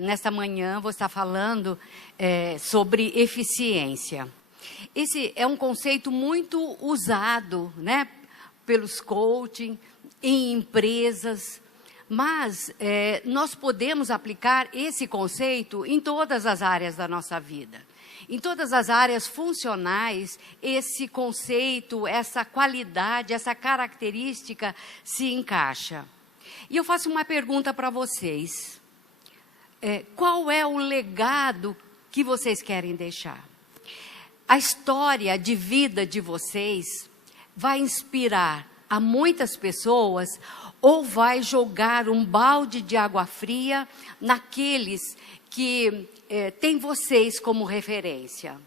Nesta manhã vou estar falando sobre eficiência. Esse é um conceito muito usado, né, pelos coaching, em empresas, mas nós podemos aplicar esse conceito em todas as áreas da nossa vida. Em todas as áreas funcionais, esse conceito, essa qualidade, essa característica se encaixa. E eu faço uma pergunta para vocês. Qual é o legado que vocês querem deixar? A história de vida de vocês vai inspirar a muitas pessoas ou vai jogar um balde de água fria naqueles que têm vocês como referência?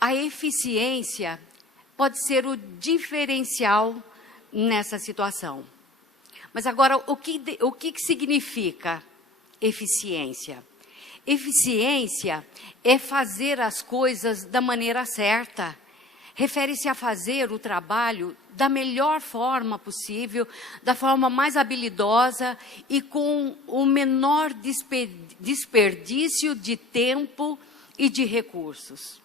A eficiência pode ser o diferencial nessa situação. Mas agora, o que significa eficiência? Eficiência é fazer as coisas da maneira certa. Refere-se a fazer o trabalho da melhor forma possível, da forma mais habilidosa e com o menor desperdício de tempo e de recursos.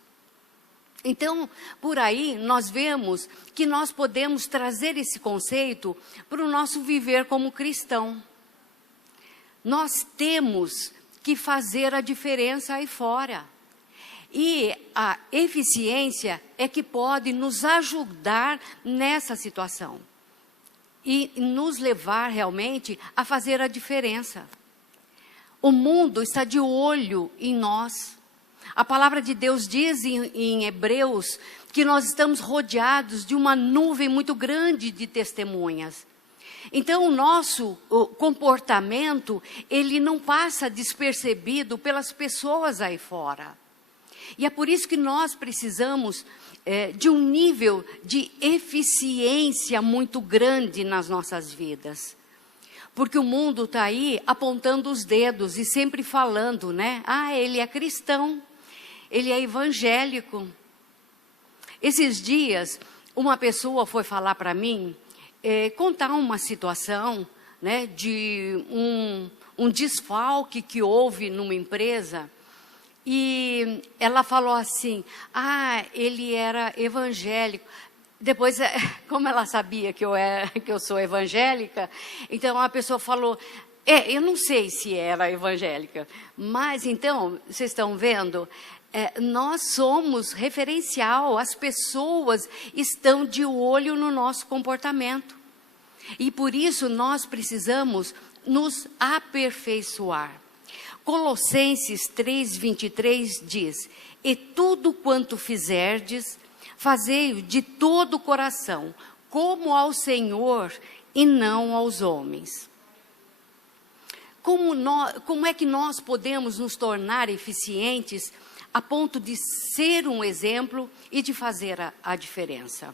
Então, por aí, nós vemos que nós podemos trazer esse conceito para o nosso viver como cristão. Nós temos que fazer a diferença aí fora. E a eficiência é que pode nos ajudar nessa situação. E nos levar realmente a fazer a diferença. O mundo está de olho em nós. A palavra de Deus diz em Hebreus que nós estamos rodeados de uma nuvem muito grande de testemunhas. Então, o nosso comportamento, ele não passa despercebido pelas pessoas aí fora. E é por isso que nós precisamos de um nível de eficiência muito grande nas nossas vidas. Porque o mundo está aí apontando os dedos e sempre falando, né? Ele é cristão, ele é evangélico. Esses dias, uma pessoa foi falar para mim, contar uma situação, né, de um desfalque que houve numa empresa. E ela falou assim, ele era evangélico. Depois, como ela sabia que eu sou evangélica, então a pessoa falou, eu não sei se era evangélica, mas então, vocês estão vendo, nós somos referencial, as pessoas estão de olho no nosso comportamento. E por isso nós precisamos nos aperfeiçoar. Colossenses 3:23 diz, e tudo quanto fizerdes, fazei-o de todo o coração, como ao Senhor e não aos homens. Como é que nós podemos nos tornar eficientes a ponto de ser um exemplo e de fazer a diferença?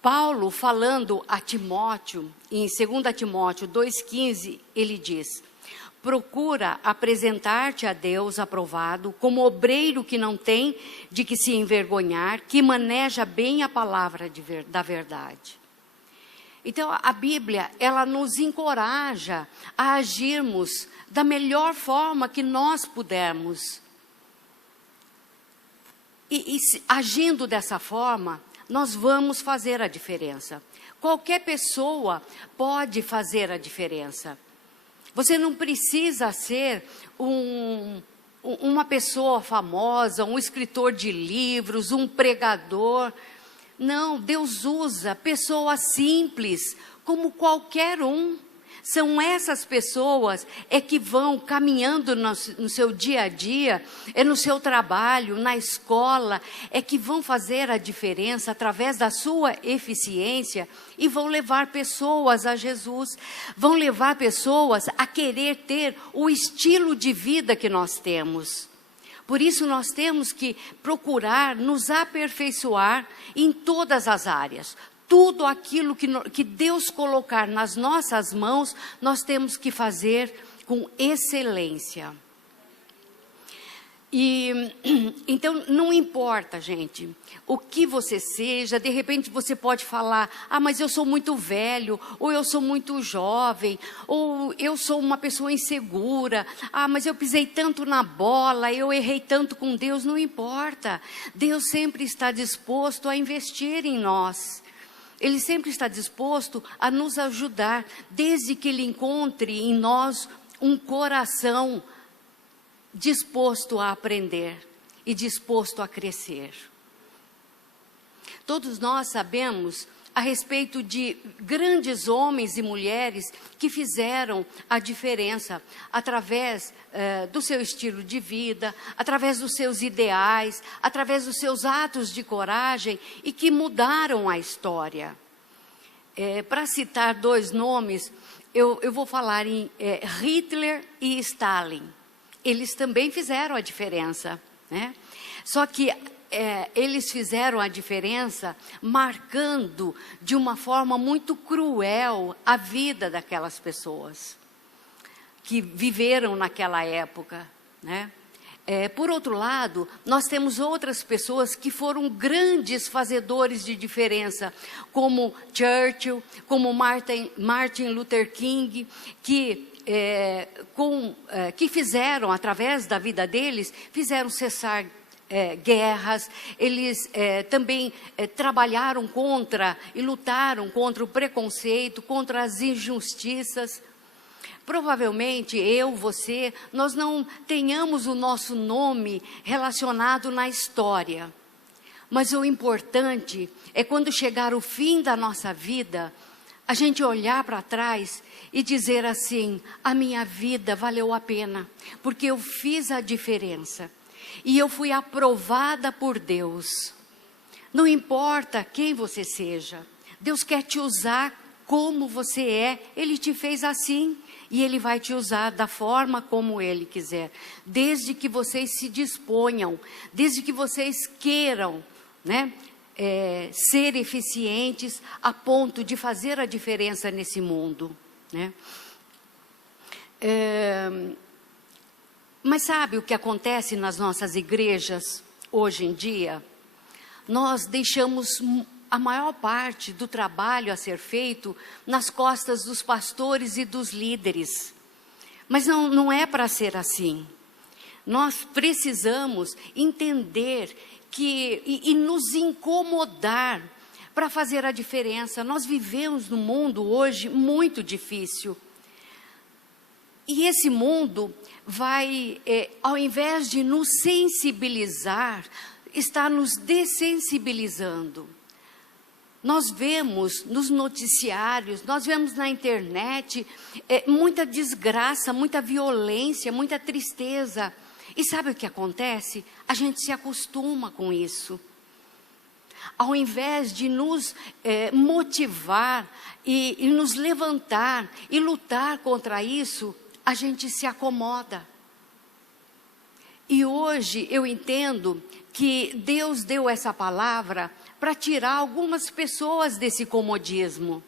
Paulo, falando a Timóteo, em 2 Timóteo 2,15, ele diz, procura apresentar-te a Deus aprovado, como obreiro que não tem de que se envergonhar, que maneja bem a palavra da verdade. Então, a Bíblia, ela nos encoraja a agirmos da melhor forma que nós pudermos. E agindo dessa forma, nós vamos fazer a diferença. Qualquer pessoa pode fazer a diferença. Você não precisa ser uma pessoa famosa, um escritor de livros, um pregador. Não, Deus usa pessoas simples, como qualquer um. São essas pessoas que vão caminhando no seu dia a dia, no seu trabalho, na escola, que vão fazer a diferença através da sua eficiência e vão levar pessoas a Jesus, vão levar pessoas a querer ter o estilo de vida que nós temos. Por isso nós temos que procurar nos aperfeiçoar em todas as áreas. Tudo aquilo que Deus colocar nas nossas mãos, nós temos que fazer com excelência. Então, não importa, gente, o que você seja, de repente você pode falar, mas eu sou muito velho, ou eu sou muito jovem, ou eu sou uma pessoa insegura, mas eu pisei tanto na bola, eu errei tanto com Deus, não importa. Deus sempre está disposto a investir em nós. Ele sempre está disposto a nos ajudar, desde que Ele encontre em nós um coração disposto a aprender e disposto a crescer. Todos nós sabemos a respeito de grandes homens e mulheres que fizeram a diferença através do seu estilo de vida, através dos seus ideais, através dos seus atos de coragem e que mudaram a história. Para citar 2 nomes, eu vou falar em Hitler e Stalin. Eles também fizeram a diferença, né? Só que eles fizeram a diferença marcando de uma forma muito cruel a vida daquelas pessoas que viveram naquela época, né? Por outro lado, nós temos outras pessoas que foram grandes fazedores de diferença, como Churchill, como Martin Luther King, que fizeram, através da vida deles, fizeram cessar guerras. Eles também trabalharam contra e lutaram contra o preconceito, contra as injustiças. Provavelmente você, nós não tenhamos o nosso nome relacionado na história. Mas o importante é quando chegar o fim da nossa vida, a gente olhar para trás e dizer assim, a minha vida valeu a pena, porque eu fiz a diferença. E eu fui aprovada por Deus. Não importa quem você seja, Deus quer te usar como você é, Ele te fez assim. E Ele vai te usar da forma como Ele quiser. Desde que vocês se disponham, desde que vocês queiram, né, ser eficientes a ponto de fazer a diferença nesse mundo, né? Mas sabe o que acontece nas nossas igrejas hoje em dia? Nós deixamos a maior parte do trabalho a ser feito nas costas dos pastores e dos líderes. Mas não é para ser assim. Nós precisamos entender e nos incomodar para fazer a diferença. Nós vivemos num mundo hoje muito difícil. E esse mundo vai, ao invés de nos sensibilizar, está nos dessensibilizando. Nós vemos nos noticiários, nós vemos na internet muita desgraça, muita violência, muita tristeza. E sabe o que acontece? A gente se acostuma com isso. Ao invés de nos motivar e nos levantar e lutar contra isso, a gente se acomoda. E hoje eu entendo que Deus deu essa palavra para tirar algumas pessoas desse comodismo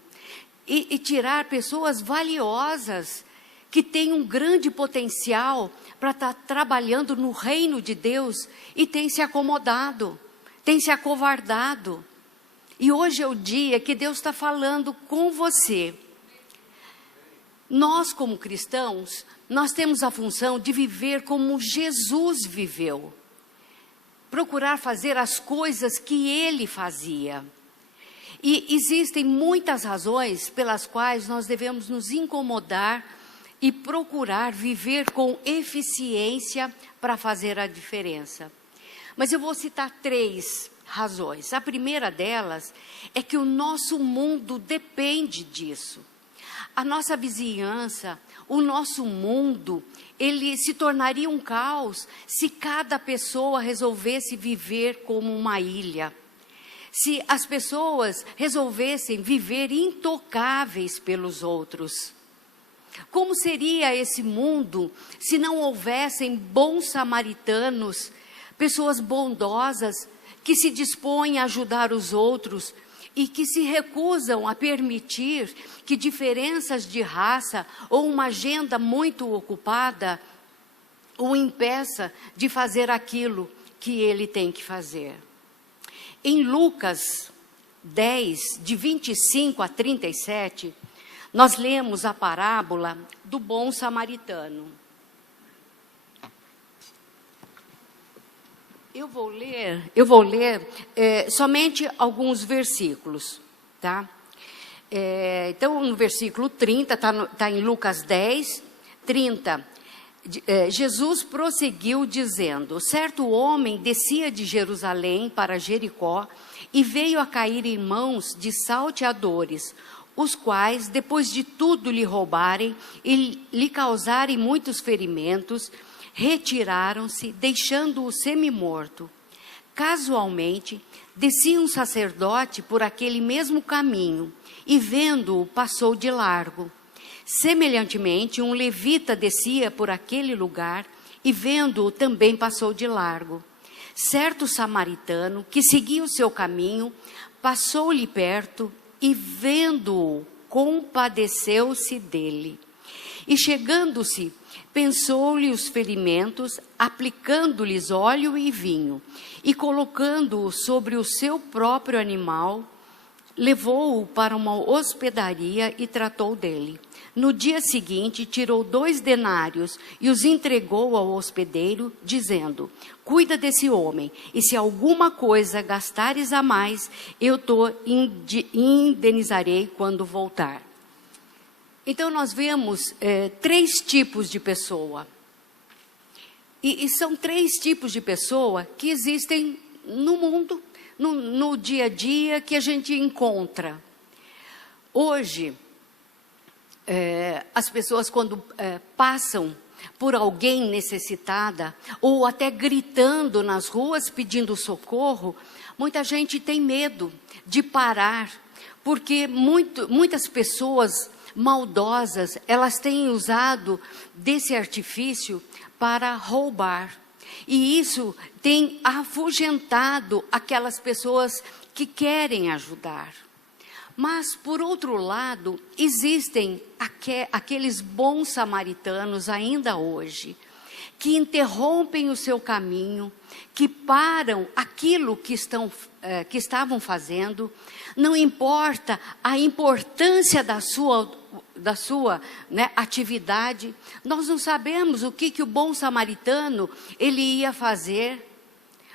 e tirar pessoas valiosas que têm um grande potencial para estar trabalhando no reino de Deus e têm se acomodado, têm se acovardado. E hoje é o dia que Deus está falando com você. Nós, como cristãos, nós temos a função de viver como Jesus viveu. Procurar fazer as coisas que Ele fazia. E existem muitas razões pelas quais nós devemos nos incomodar e procurar viver com eficiência para fazer a diferença. Mas eu vou citar 3 razões. A primeira delas é que o nosso mundo depende disso. A nossa vizinhança, o nosso mundo, ele se tornaria um caos se cada pessoa resolvesse viver como uma ilha. Se as pessoas resolvessem viver intocáveis pelos outros. Como seria esse mundo se não houvessem bons samaritanos, pessoas bondosas que se dispõem a ajudar os outros e que se recusam a permitir que diferenças de raça ou uma agenda muito ocupada o impeça de fazer aquilo que ele tem que fazer. Em Lucas 10, de 25 a 37, nós lemos a parábola do bom samaritano. Eu vou ler somente alguns versículos, tá? Então, no versículo 30, está em Lucas 10, 30, Jesus prosseguiu dizendo: certo homem descia de Jerusalém para Jericó e veio a cair em mãos de salteadores, os quais, depois de tudo lhe roubarem e lhe causarem muitos ferimentos, retiraram-se, deixando-o semi-morto. Casualmente, descia um sacerdote por aquele mesmo caminho e, vendo-o, passou de largo. Semelhantemente, um levita descia por aquele lugar e, vendo-o, também passou de largo. Certo samaritano, que seguia o seu caminho, passou-lhe perto e, vendo-o, compadeceu-se dele. E, chegando-se, pensou-lhe os ferimentos, aplicando-lhes óleo e vinho, e colocando-o sobre o seu próprio animal, levou-o para uma hospedaria e tratou dele. No dia seguinte, tirou 2 denários e os entregou ao hospedeiro, dizendo: cuida desse homem, e se alguma coisa gastares a mais, eu indenizarei quando voltar. Então, nós vemos 3 tipos de pessoa. E são 3 tipos de pessoa que existem no mundo, no dia a dia, que a gente encontra. Hoje, as pessoas, quando passam por alguém necessitada, ou até gritando nas ruas pedindo socorro, muita gente tem medo de parar, porque muitas pessoas maldosas, elas têm usado desse artifício para roubar. E isso tem afugentado aquelas pessoas que querem ajudar. Mas, por outro lado, existem aqueles bons samaritanos ainda hoje, que interrompem o seu caminho, que param aquilo que estavam fazendo, não importa a importância da sua atividade. Nós não sabemos o que o bom samaritano ele ia fazer,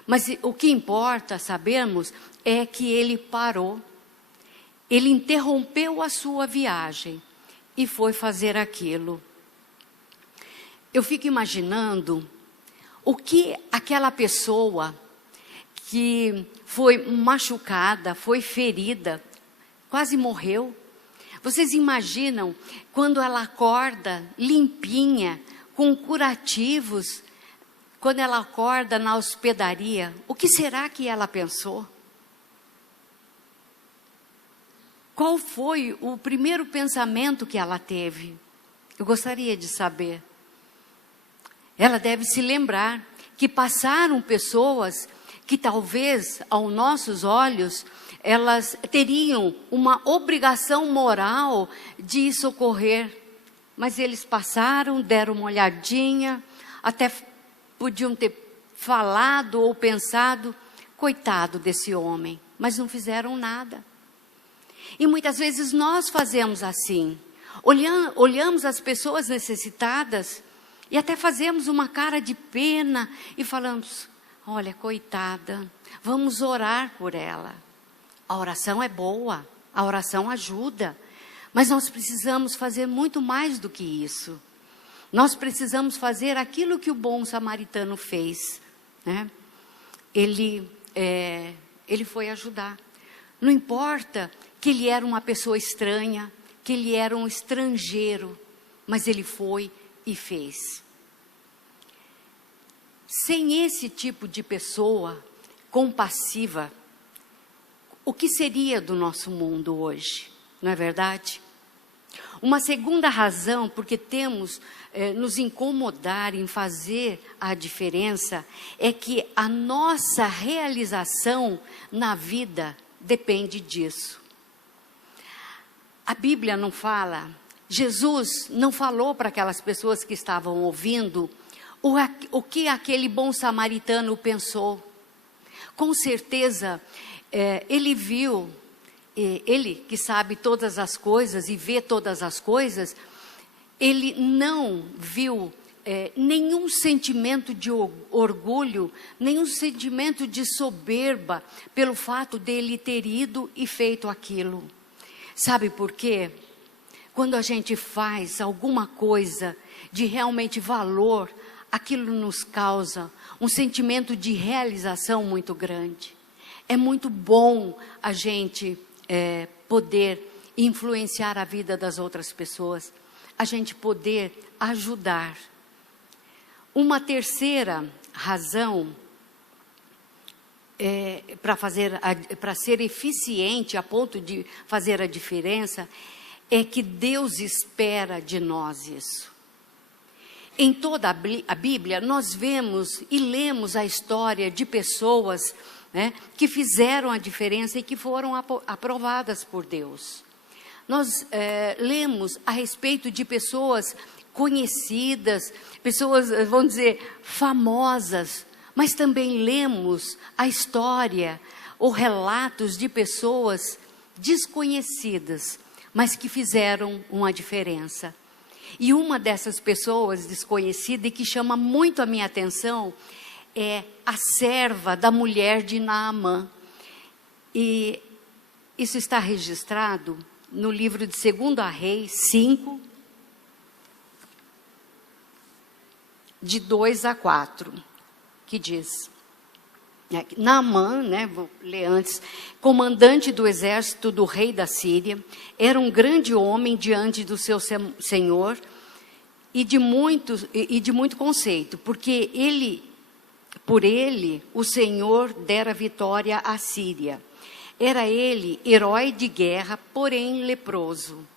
mas o que importa sabermos é que ele parou, ele interrompeu a sua viagem e foi fazer aquilo. Eu fico imaginando o que aquela pessoa que foi machucada, foi ferida, quase morreu. Vocês imaginam quando ela acorda limpinha, com curativos, quando ela acorda na hospedaria, o que será que ela pensou? Qual foi o primeiro pensamento que ela teve? Eu gostaria de saber. Ela deve se lembrar que passaram pessoas que talvez, aos nossos olhos, elas teriam uma obrigação moral de socorrer. Mas eles passaram, deram uma olhadinha, até podiam ter falado ou pensado, coitado desse homem, mas não fizeram nada. E muitas vezes nós fazemos assim, olhamos as pessoas necessitadas e até fazemos uma cara de pena e falamos: olha, coitada, vamos orar por ela. A oração é boa, a oração ajuda, mas nós precisamos fazer muito mais do que isso. Nós precisamos fazer aquilo que o bom samaritano fez, né? Ele foi ajudar. Não importa que ele era uma pessoa estranha, que ele era um estrangeiro, mas ele foi e fez. Sem esse tipo de pessoa compassiva, o que seria do nosso mundo hoje? Não é verdade? Uma segunda razão porque temos nos incomodar em fazer a diferença é que a nossa realização na vida depende disso. A Bíblia não fala, Jesus não falou para aquelas pessoas que estavam ouvindo o que aquele bom samaritano pensou. Com certeza, ele viu, ele que sabe todas as coisas e vê todas as coisas, ele não viu nenhum sentimento de orgulho, nenhum sentimento de soberba, pelo fato dele ter ido e feito aquilo. Sabe por quê? Quando a gente faz alguma coisa de realmente valor, aquilo nos causa um sentimento de realização muito grande. É muito bom a gente poder influenciar a vida das outras pessoas, a gente poder ajudar. Uma terceira razão para ser eficiente a ponto de fazer a diferença é que Deus espera de nós isso. Em toda a Bíblia, nós vemos e lemos a história de pessoas, né, que fizeram a diferença e que foram aprovadas por Deus. Nós lemos a respeito de pessoas conhecidas, pessoas, vamos dizer, famosas, mas também lemos a história ou relatos de pessoas desconhecidas, mas que fizeram uma diferença. E uma dessas pessoas desconhecidas e que chama muito a minha atenção é a serva da mulher de Naamã. E isso está registrado no livro de 2 Reis 5, de 2 a 4, que diz: Naamã, vou ler antes, comandante do exército do rei da Síria, era um grande homem diante do seu senhor e de muito conceito, porque por ele o Senhor dera vitória à Síria. Era ele herói de guerra, porém leproso.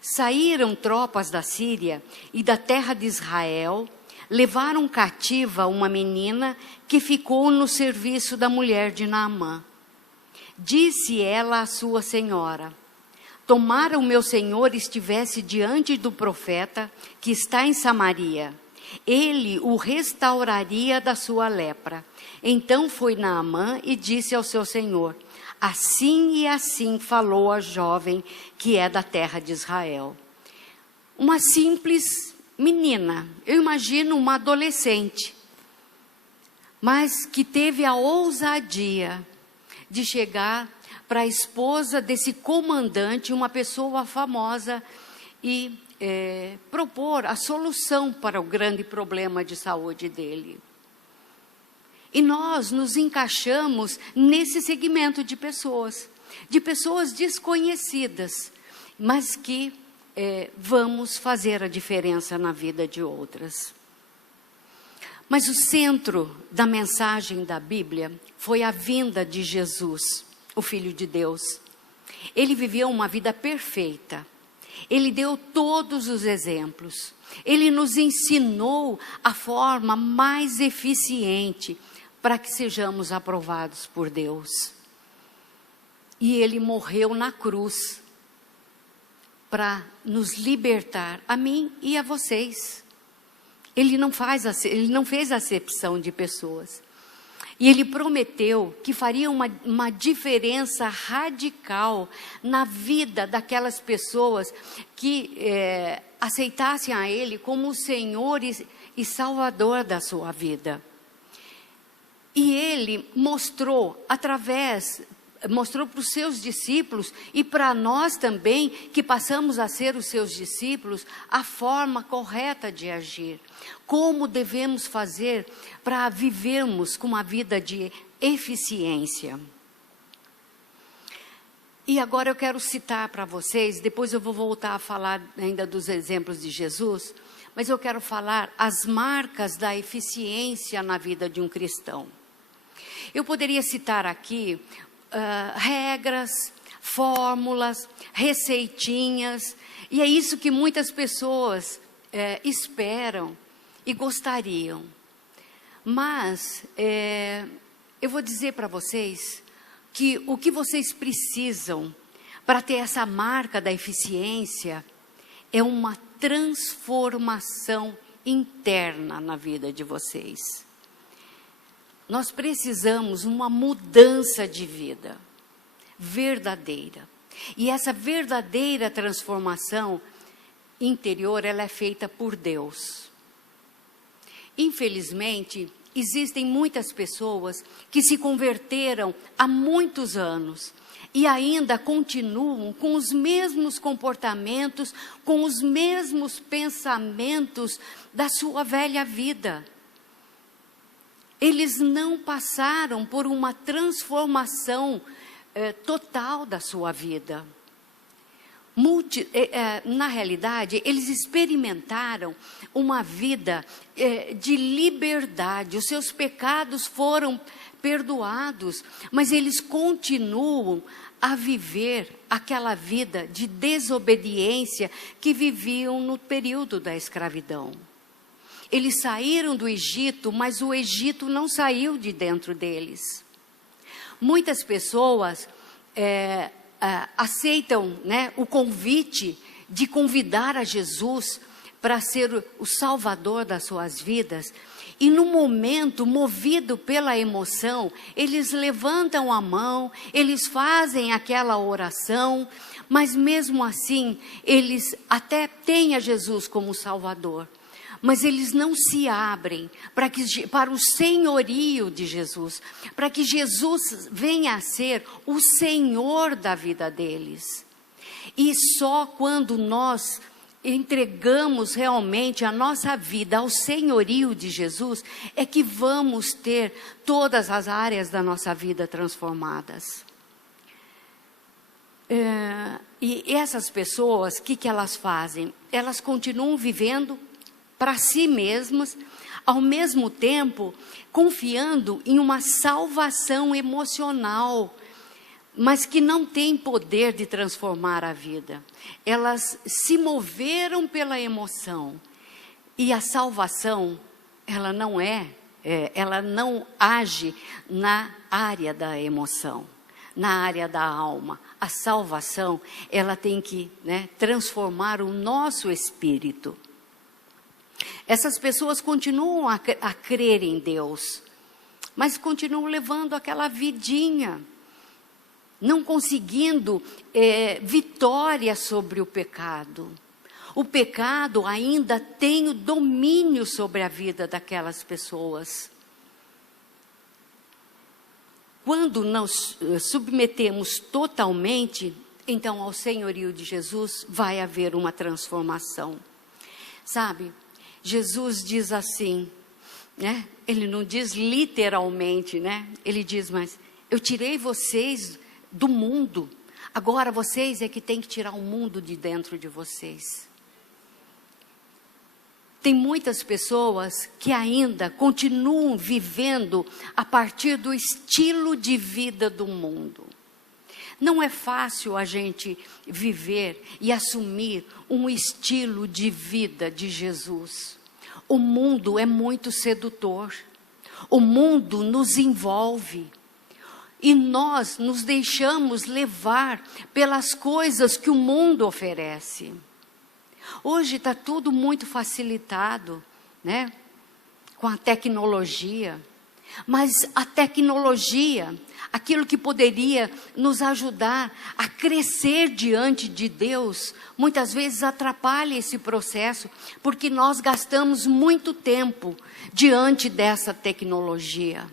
Saíram tropas da Síria e da terra de Israel, levaram cativa uma menina que ficou no serviço da mulher de Naamã. Disse ela à sua senhora: tomara o meu senhor estivesse diante do profeta que está em Samaria. Ele o restauraria da sua lepra. Então foi Naamã e disse ao seu senhor: assim e assim falou a jovem que é da terra de Israel. Uma simples menina, eu imagino uma adolescente, mas que teve a ousadia de chegar para a esposa desse comandante, uma pessoa famosa, e propor a solução para o grande problema de saúde dele. E nós nos encaixamos nesse segmento de pessoas desconhecidas, mas que vamos fazer a diferença na vida de outras. Mas o centro da mensagem da Bíblia foi a vinda de Jesus, o Filho de Deus. Ele viveu uma vida perfeita. Ele deu todos os exemplos. Ele nos ensinou a forma mais eficiente para que sejamos aprovados por Deus. E ele morreu na cruz para nos libertar, a mim e a vocês. Ele não fez acepção de pessoas. E ele prometeu que faria uma diferença radical na vida daquelas pessoas que aceitassem a ele como o Senhor e Salvador da sua vida. E ele mostrou para os seus discípulos e para nós também, que passamos a ser os seus discípulos, a forma correta de agir. Como devemos fazer para vivermos com uma vida de eficiência. E agora eu quero citar para vocês, depois eu vou voltar a falar ainda dos exemplos de Jesus, mas eu quero falar as marcas da eficiência na vida de um cristão. Eu poderia citar aqui regras, fórmulas, receitinhas, e é isso que muitas pessoas esperam e gostariam. Mas eu vou dizer para vocês que o que vocês precisam para ter essa marca da eficiência é uma transformação interna na vida de vocês. Nós precisamos uma mudança de vida verdadeira. E essa verdadeira transformação interior, ela é feita por Deus. Infelizmente, existem muitas pessoas que se converteram há muitos anos e ainda continuam com os mesmos comportamentos, com os mesmos pensamentos da sua velha vida. Eles não passaram por uma transformação total da sua vida. Na realidade, eles experimentaram uma vida de liberdade. Os seus pecados foram perdoados, mas eles continuam a viver aquela vida de desobediência que viviam no período da escravidão. Eles saíram do Egito, mas o Egito não saiu de dentro deles. Muitas pessoas aceitam, né, o convite de convidar a Jesus para ser o Salvador das suas vidas. E no momento, movido pela emoção, eles levantam a mão, eles fazem aquela oração, mas mesmo assim, eles até têm a Jesus como Salvador. Mas eles não se abrem para o senhorio de Jesus, para que Jesus venha a ser o Senhor da vida deles. E só quando nós entregamos realmente a nossa vida ao senhorio de Jesus, é que vamos ter todas as áreas da nossa vida transformadas. E essas pessoas, o que elas fazem? Elas continuam vivendo para si mesmas, ao mesmo tempo confiando em uma salvação emocional, mas que não tem poder de transformar a vida. Elas se moveram pela emoção, e a salvação, ela não age na área da emoção, na área da alma. A salvação, ela tem que, né, transformar o nosso espírito. Essas pessoas continuam a crer em Deus, mas continuam levando aquela vidinha, não conseguindo vitória sobre o pecado. O pecado ainda tem o domínio sobre a vida daquelas pessoas. Quando nós submetemos totalmente, então ao senhorio de Jesus, vai haver uma transformação. Sabe, Jesus diz assim, né? Ele não diz literalmente, né? Ele diz, mas eu tirei vocês do mundo, agora vocês é que têm que tirar o mundo de dentro de vocês. Tem muitas pessoas que ainda continuam vivendo a partir do estilo de vida do mundo. Não é fácil a gente viver e assumir um estilo de vida de Jesus. O mundo é muito sedutor. O mundo nos envolve. E nós nos deixamos levar pelas coisas que o mundo oferece. Hoje está tudo muito facilitado, né? Com a tecnologia. Mas a tecnologia, aquilo que poderia nos ajudar a crescer diante de Deus, muitas vezes atrapalha esse processo, porque nós gastamos muito tempo diante dessa tecnologia.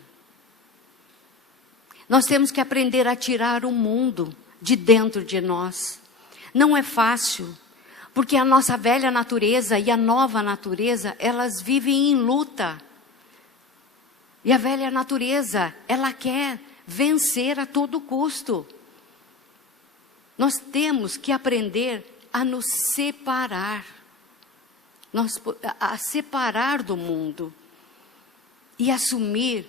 Nós temos que aprender a tirar o mundo de dentro de nós. Não é fácil, porque a nossa velha natureza e a nova natureza, elas vivem em luta. E a velha natureza, ela quer vencer a todo custo. Nós temos que aprender a nos separar. A separar do mundo. E assumir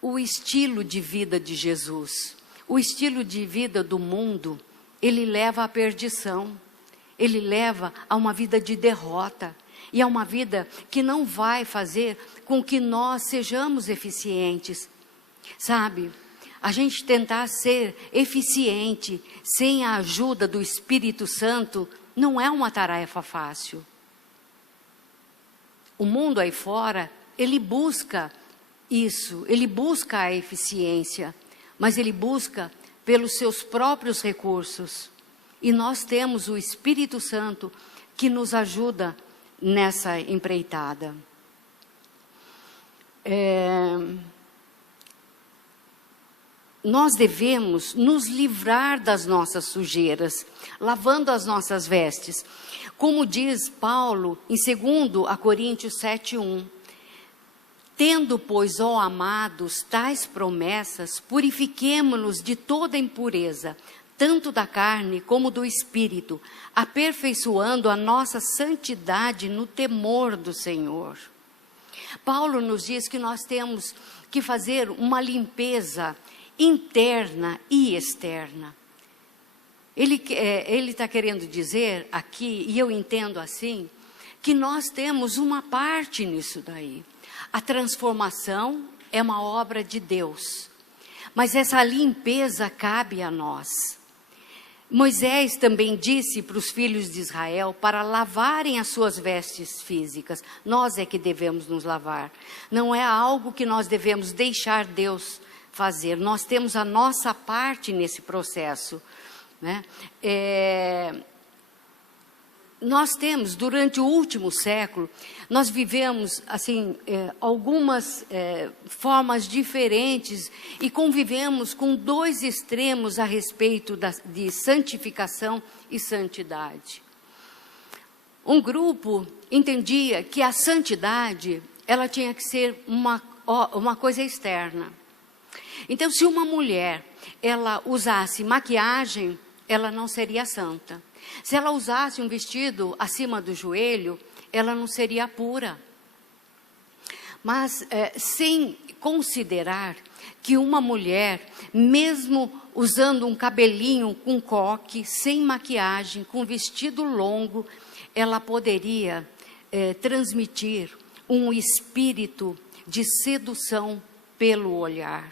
o estilo de vida de Jesus. O estilo de vida do mundo, ele leva à perdição. Ele leva a uma vida de derrota. E é uma vida que não vai fazer com que nós sejamos eficientes. Sabe, a gente tentar ser eficiente sem a ajuda do Espírito Santo não é uma tarefa fácil. O mundo aí fora, ele busca isso, ele busca a eficiência, mas ele busca pelos seus próprios recursos. E nós temos o Espírito Santo que nos ajuda nessa empreitada. Nós devemos nos livrar das nossas sujeiras, lavando as nossas vestes. Como diz Paulo em 2 Coríntios 7:1. Tendo, pois, ó amados, tais promessas, purifiquemo-nos de toda impureza, tanto da carne como do espírito, aperfeiçoando a nossa santidade no temor do Senhor. Paulo nos diz que nós temos que fazer uma limpeza interna e externa. Ele está querendo dizer aqui, e eu entendo assim, que nós temos uma parte nisso daí. A transformação é uma obra de Deus, mas essa limpeza cabe a nós. Moisés também disse para os filhos de Israel para lavarem as suas vestes físicas. Nós é que devemos nos lavar. Não é algo que nós devemos deixar Deus fazer. Nós temos a nossa parte nesse processo, né? Nós temos, durante o último século, nós vivemos assim, algumas formas diferentes e convivemos com dois extremos a respeito de santificação e santidade. Um grupo entendia que a santidade, ela tinha que ser uma coisa externa. Então, se uma mulher, ela usasse maquiagem, ela não seria santa. Se ela usasse um vestido acima do joelho, ela não seria pura. Mas sem considerar que uma mulher, mesmo usando um cabelinho com coque, sem maquiagem, com vestido longo, ela poderia transmitir um espírito de sedução pelo olhar.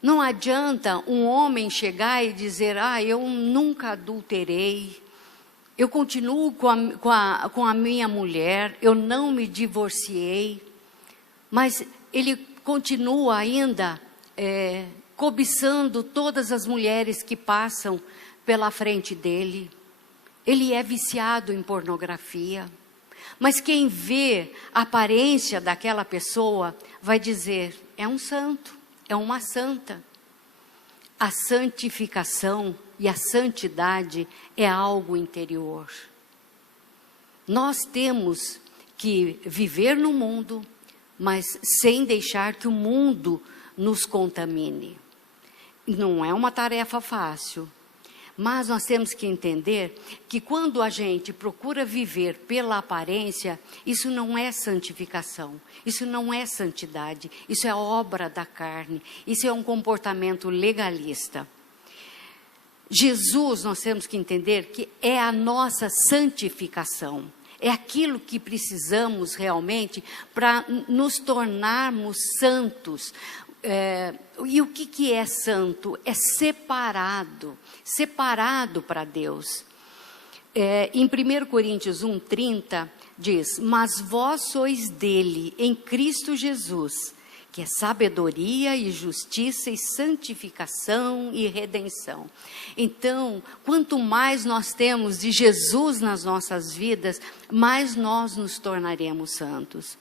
Não adianta um homem chegar e dizer, eu nunca adulterei, eu continuo com a minha mulher, eu não me divorciei, mas ele continua ainda cobiçando todas as mulheres que passam pela frente dele. Ele é viciado em pornografia. Mas quem vê a aparência daquela pessoa vai dizer, é um santo. É uma santa. A santificação e a santidade é algo interior. Nós temos que viver no mundo, mas sem deixar que o mundo nos contamine. Não é uma tarefa fácil, mas nós temos que entender que quando a gente procura viver pela aparência, isso não é santificação, isso não é santidade, isso é obra da carne, isso é um comportamento legalista. Jesus, nós temos que entender que é a nossa santificação, é aquilo que precisamos realmente para nos tornarmos santos. E o que é santo? É separado para Deus. Em 1 Coríntios 1:30 diz, mas vós sois dele, em Cristo Jesus, que é sabedoria e justiça e santificação e redenção. Então, quanto mais nós temos de Jesus nas nossas vidas, mais nós nos tornaremos santos.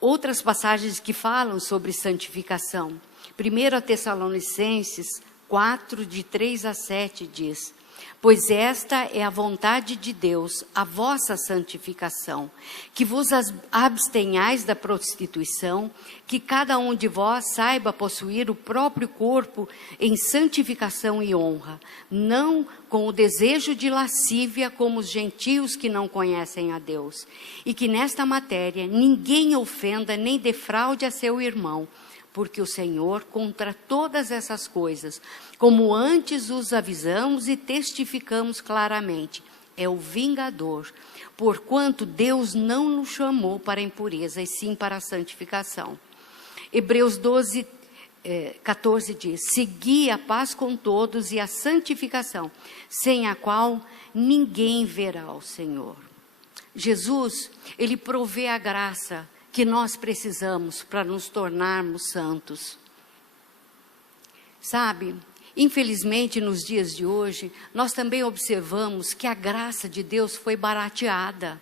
Outras passagens que falam sobre santificação. 1 Tessalonicenses 4, de 3 a 7 diz, pois esta é a vontade de Deus, a vossa santificação, que vos abstenhais da prostituição, que cada um de vós saiba possuir o próprio corpo em santificação e honra, não com o desejo de lascívia como os gentios que não conhecem a Deus, e que nesta matéria ninguém ofenda nem defraude a seu irmão, porque o Senhor, contra todas essas coisas, como antes os avisamos e testificamos claramente, é o vingador, porquanto Deus não nos chamou para a impureza, e sim para a santificação. Hebreus 12, 14 diz, segui a paz com todos e a santificação, sem a qual ninguém verá o Senhor. Jesus, ele provê a graça que nós precisamos para nos tornarmos santos. Sabe, infelizmente nos dias de hoje, nós também observamos que a graça de Deus foi barateada.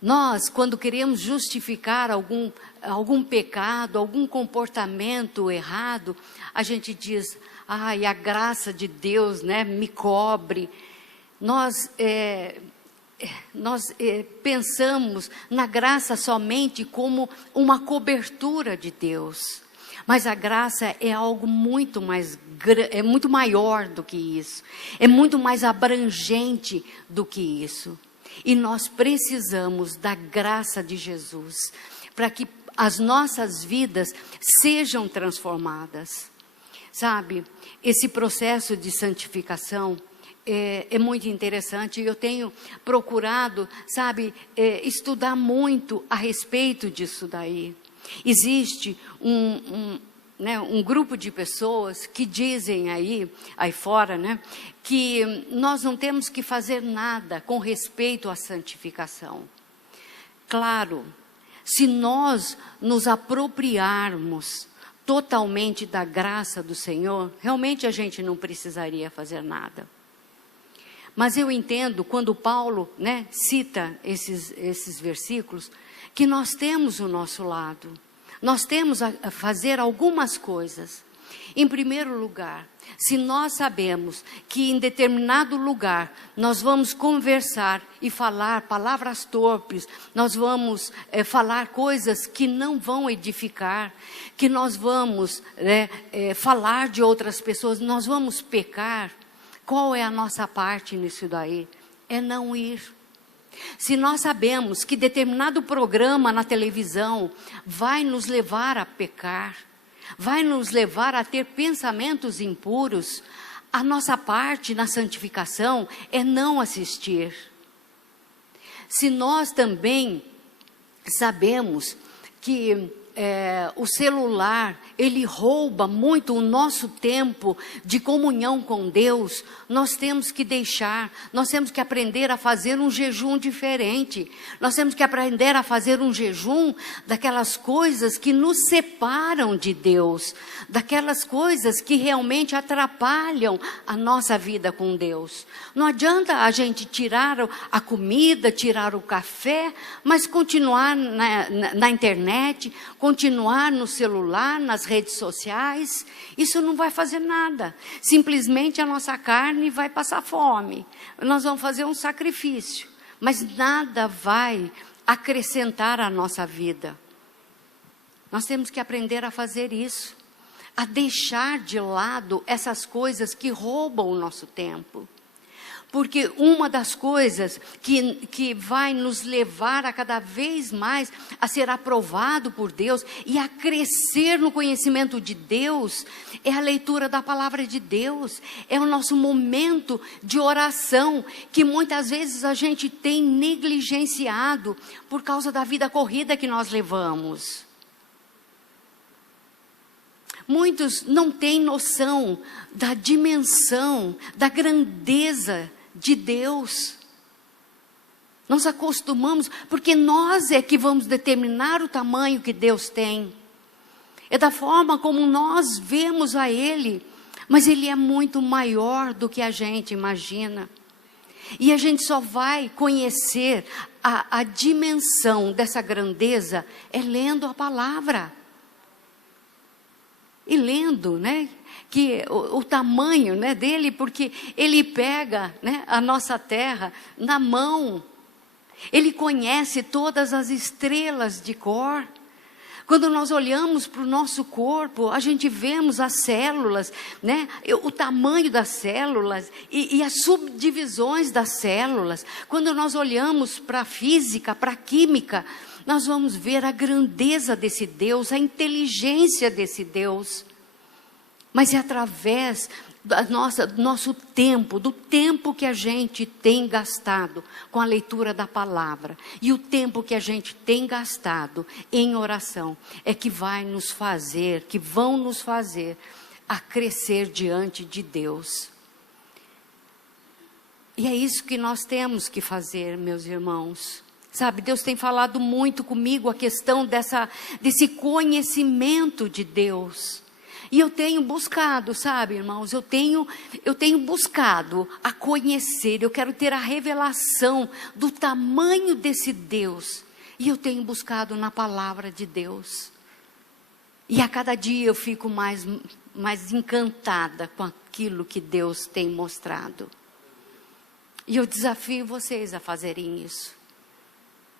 Nós, quando queremos justificar algum pecado, algum comportamento errado, a gente diz, ai, a graça de Deus, né, me cobre. Nós pensamos na graça somente como uma cobertura de Deus. Mas a graça é algo muito maior do que isso. É muito mais abrangente do que isso. E nós precisamos da graça de Jesus para que as nossas vidas sejam transformadas. Sabe, esse processo de santificação é muito interessante. Eu tenho procurado, sabe, estudar muito a respeito disso daí. Existe um grupo de pessoas que dizem aí fora, né, que nós não temos que fazer nada com respeito à santificação. Claro, se nós nos apropriarmos totalmente da graça do Senhor, realmente a gente não precisaria fazer nada. Mas eu entendo, quando Paulo, né, cita esses versículos, que nós temos o nosso lado. Nós temos a fazer algumas coisas. Em primeiro lugar, se nós sabemos que em determinado lugar nós vamos conversar e falar palavras torpes, nós vamos falar coisas que não vão edificar, que nós vamos falar de outras pessoas, nós vamos pecar, qual é a nossa parte nisso daí? É não ir. Se nós sabemos que determinado programa na televisão vai nos levar a pecar, vai nos levar a ter pensamentos impuros, a nossa parte na santificação é não assistir. Se nós também sabemos que o celular, ele rouba muito o nosso tempo de comunhão com Deus, nós temos que deixar, nós temos que aprender a fazer um jejum diferente, nós temos que aprender a fazer um jejum daquelas coisas que nos separam de Deus, daquelas coisas que realmente atrapalham a nossa vida com Deus. Não adianta a gente tirar a comida, tirar o café, mas continuar na internet, continuar no celular, nas redes sociais, isso não vai fazer nada. Simplesmente a nossa carne vai passar fome. Nós vamos fazer um sacrifício, mas nada vai acrescentar à nossa vida. Nós temos que aprender a fazer isso, a deixar de lado essas coisas que roubam o nosso tempo. Porque uma das coisas que vai nos levar a cada vez mais a ser aprovado por Deus e a crescer no conhecimento de Deus, é a leitura da palavra de Deus, é o nosso momento de oração, que muitas vezes a gente tem negligenciado por causa da vida corrida que nós levamos. Muitos não têm noção da dimensão, da grandeza de Deus. Nós acostumamos, porque nós é que vamos determinar o tamanho que Deus tem. É da forma como nós vemos a Ele, mas Ele é muito maior do que a gente imagina. E a gente só vai conhecer a dimensão dessa grandeza lendo a palavra. E lendo, né, que o tamanho, né, dele, porque ele pega, né, a nossa terra na mão. Ele conhece todas as estrelas de cor. Quando nós olhamos para o nosso corpo, a gente vemos as células, né, o tamanho das células e as subdivisões das células. Quando nós olhamos para a física, para a química, nós vamos ver a grandeza desse Deus, a inteligência desse Deus. Mas é através do nosso tempo, do tempo que a gente tem gastado com a leitura da palavra e o tempo que a gente tem gastado em oração, é que vão nos fazer a crescer diante de Deus. E é isso que nós temos que fazer, meus irmãos. Sabe, Deus tem falado muito comigo a questão desse conhecimento de Deus. E eu tenho buscado, sabe, irmãos, eu tenho buscado a conhecer, eu quero ter a revelação do tamanho desse Deus. E eu tenho buscado na palavra de Deus. E a cada dia eu fico mais encantada com aquilo que Deus tem mostrado. E eu desafio vocês a fazerem isso.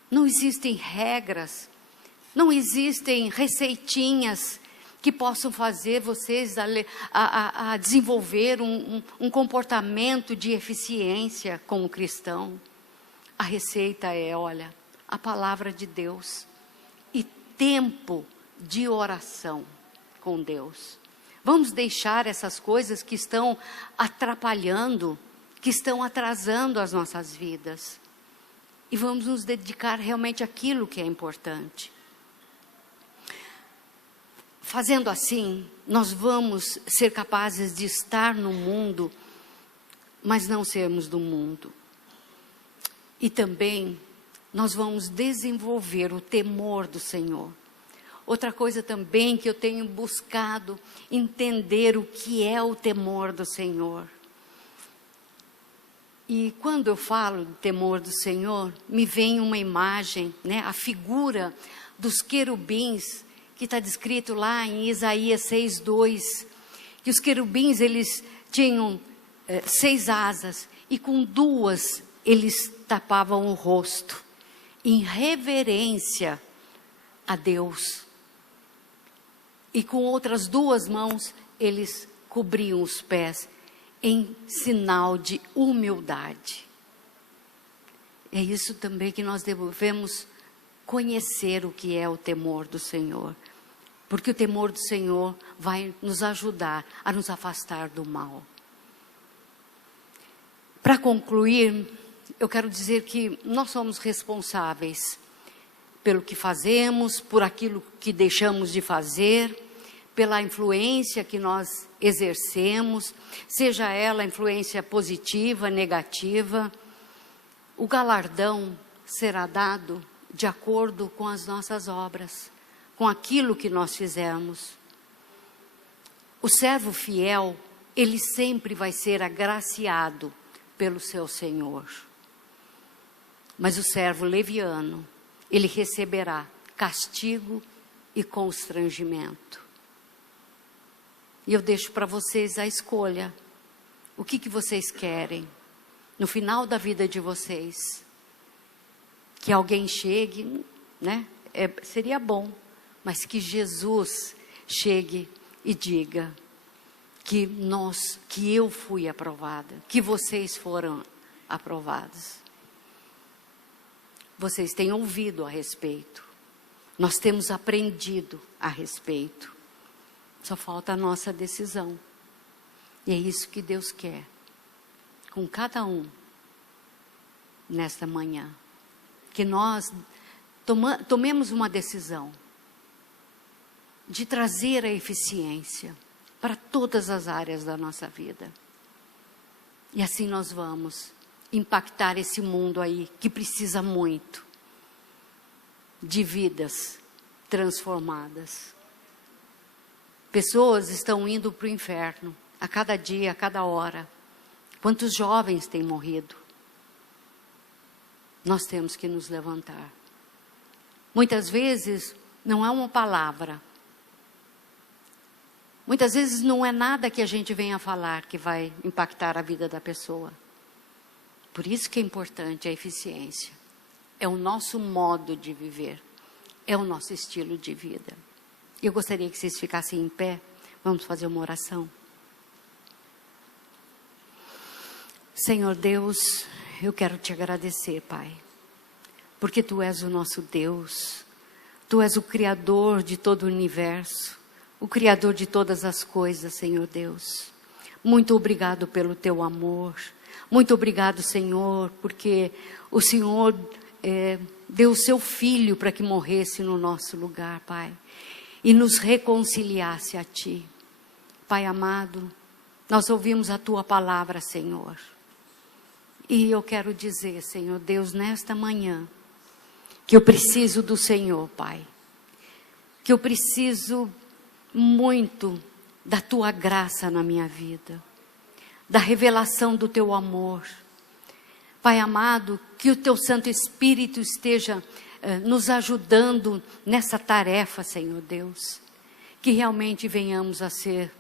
Não existem regras, não existem receitinhas que possam fazer vocês a desenvolver um comportamento de eficiência como cristão. A receita é, olha, a palavra de Deus e tempo de oração com Deus. Vamos deixar essas coisas que estão atrapalhando, que estão atrasando as nossas vidas. E vamos nos dedicar realmente àquilo que é importante. Fazendo assim, nós vamos ser capazes de estar no mundo, mas não sermos do mundo. E também, nós vamos desenvolver o temor do Senhor. Outra coisa também que eu tenho buscado entender o que é o temor do Senhor. E quando eu falo do temor do Senhor, me vem uma imagem, né, a figura dos querubins, que está descrito lá em Isaías 6:2. Que os querubins, eles tinham 6 asas, e com 2 eles tapavam o rosto, em reverência a Deus. E com outras 2 mãos, eles cobriam os pés, em sinal de humildade. É isso também que nós devemos conhecer o que é o temor do Senhor. Porque o temor do Senhor vai nos ajudar a nos afastar do mal. Para concluir, eu quero dizer que nós somos responsáveis pelo que fazemos, por aquilo que deixamos de fazer, pela influência que nós exercemos, seja ela influência positiva, negativa. O galardão será dado de acordo com as nossas obras, com aquilo que nós fizermos. O servo fiel, ele sempre vai ser agraciado pelo seu Senhor. Mas o servo leviano, ele receberá castigo e constrangimento. E eu deixo para vocês a escolha. O que vocês querem no final da vida de vocês? Que alguém chegue, né? Seria bom, mas que Jesus chegue e diga que eu fui aprovada, que vocês foram aprovados. Vocês têm ouvido a respeito. Nós temos aprendido a respeito. Só falta a nossa decisão. E é isso que Deus quer com cada um nesta manhã. Que nós tomemos uma decisão de trazer a eficiência para todas as áreas da nossa vida. E assim nós vamos impactar esse mundo aí que precisa muito de vidas transformadas. Pessoas estão indo para o inferno a cada dia, a cada hora. Quantos jovens têm morrido? Nós temos que nos levantar. Muitas vezes não é uma palavra. Muitas vezes não é nada que a gente venha falar que vai impactar a vida da pessoa. Por isso que é importante a eficiência. É o nosso modo de viver. É o nosso estilo de vida. Eu gostaria que vocês ficassem em pé. Vamos fazer uma oração. Senhor Deus, eu quero te agradecer, Pai. Porque Tu és o nosso Deus. Tu és o Criador de todo o universo. O Criador de todas as coisas, Senhor Deus. Muito obrigado pelo Teu amor. Muito obrigado, Senhor, porque o Senhor deu o Seu Filho para que morresse no nosso lugar, Pai. E nos reconciliasse a Ti. Pai amado, nós ouvimos a Tua palavra, Senhor. E eu quero dizer, Senhor Deus, nesta manhã, que eu preciso do Senhor, Pai. Que eu preciso muito da Tua graça na minha vida. Da revelação do Teu amor. Pai amado, que o Teu Santo Espírito esteja nos ajudando nessa tarefa, Senhor Deus. Que realmente venhamos a ser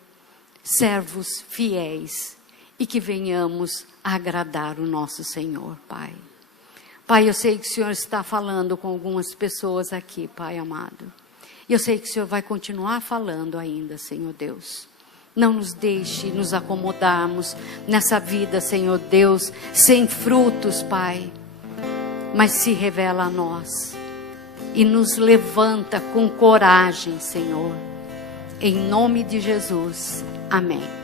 servos fiéis e que venhamos a agradar o nosso Senhor, Pai. Pai, eu sei que o Senhor está falando com algumas pessoas aqui, Pai amado. E eu sei que o Senhor vai continuar falando ainda, Senhor Deus. Não nos deixe nos acomodarmos nessa vida, Senhor Deus, sem frutos, Pai. Mas se revela a nós e nos levanta com coragem, Senhor. Em nome de Jesus. Amém.